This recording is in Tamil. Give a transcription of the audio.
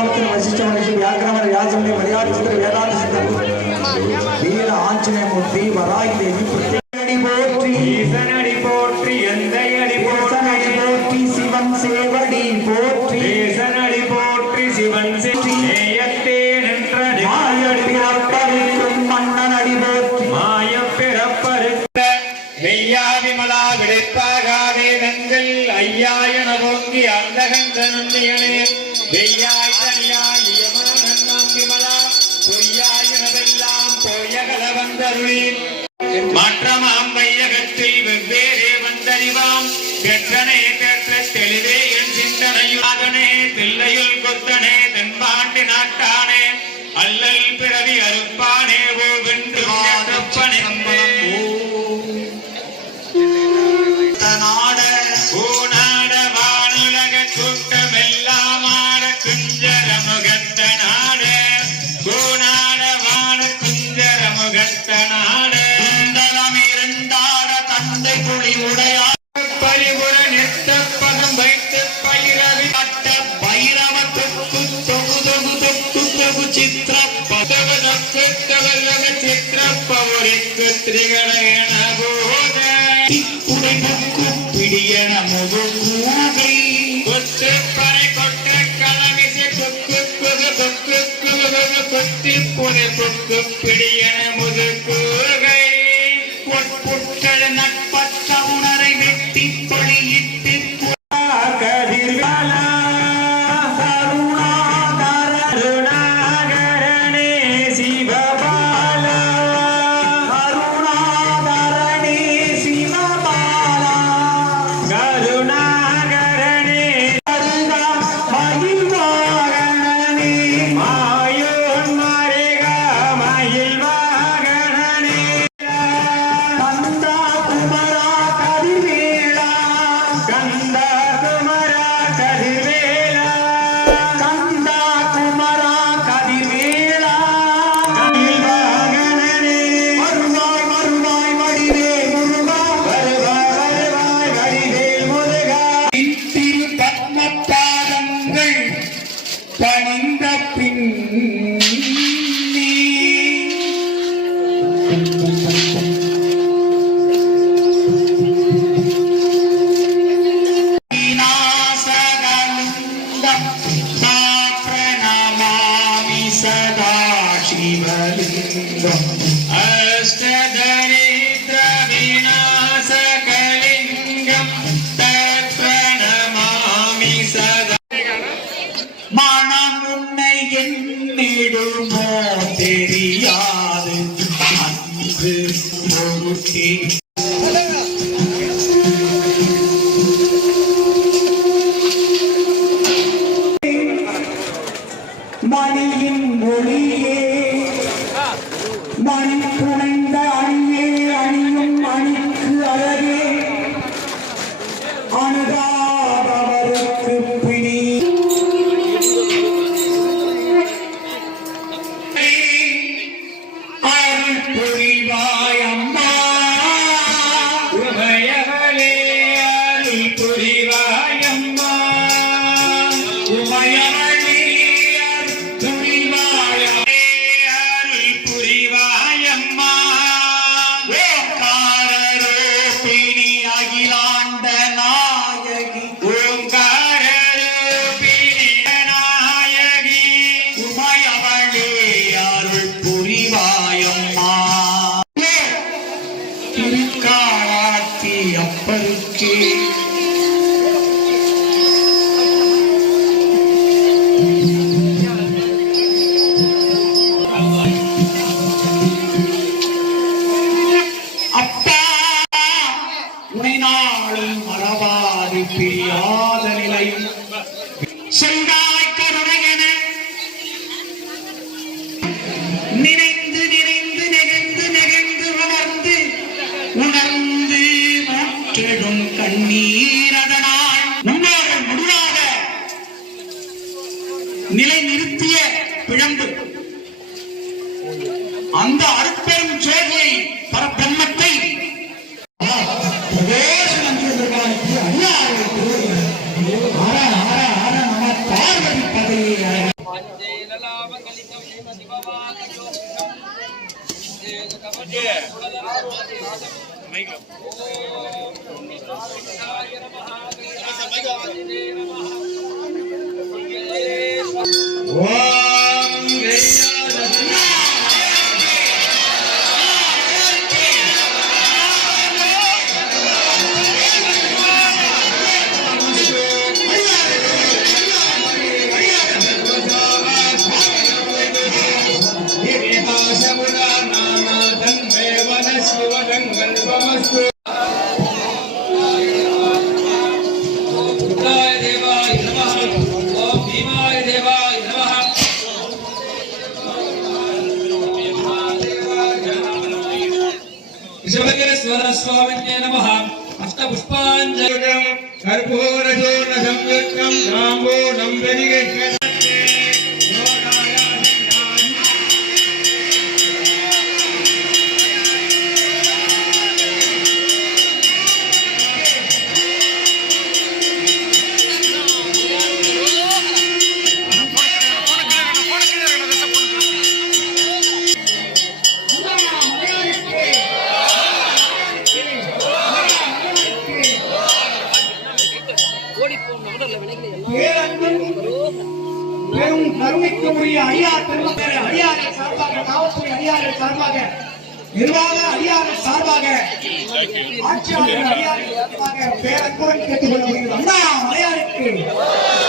వేదాంతుని వశిష్ఠ మనిషి వ్యాకరణ వ్యాసుని మర్యాద వేదాంత సిద్ధం వీర ఆంజనేయమూర్తి వరాయి దేవి ప్రత్యేక ಚಿತ್ರಪ್ಪವರಿತ್ತು ತ್ರಿಗಣಗಣ ಭೋಗ ತಿಕ್ಕುಡಿ ಮುಕ್ಕು ಪಿಡಿಯನ ಮಗು ಕೂಗಿ ಕೊಟ್ಟು ಪರೆ ಕೊಟ್ಟ ಕಲವಿಸಿ ಕುಕ್ಕು ಕುಗು ಕುಕ್ಕು ಕುಗು ಕುತ್ತಿ ಪುನೆ ಕುಕ್ಕು ಪಿಡಿಯನ Money in Money in We're the Bolivar. நிலை நிறுத்திய பிழம்பு அந்த அருட்பெரும் சேவையை பரபிரம்மத்தை மைகம் Wow. శ్లోమన్యే నమ అష్టపుష్పాంజలి కర్పూరచూర్ణ సంయుక్తం జాంబూలం వెలిగేశ్వర அடியார்கள் சார்பாக நிர்வாக அடியார்கள் சார்பாக ஆட்சியாளர்கள் அடியார்கள் சார்பாக பேரக்குரல் கேட்டுக் கொள்ளப்படுகிறது அண்ணா மலையாளுக்கு.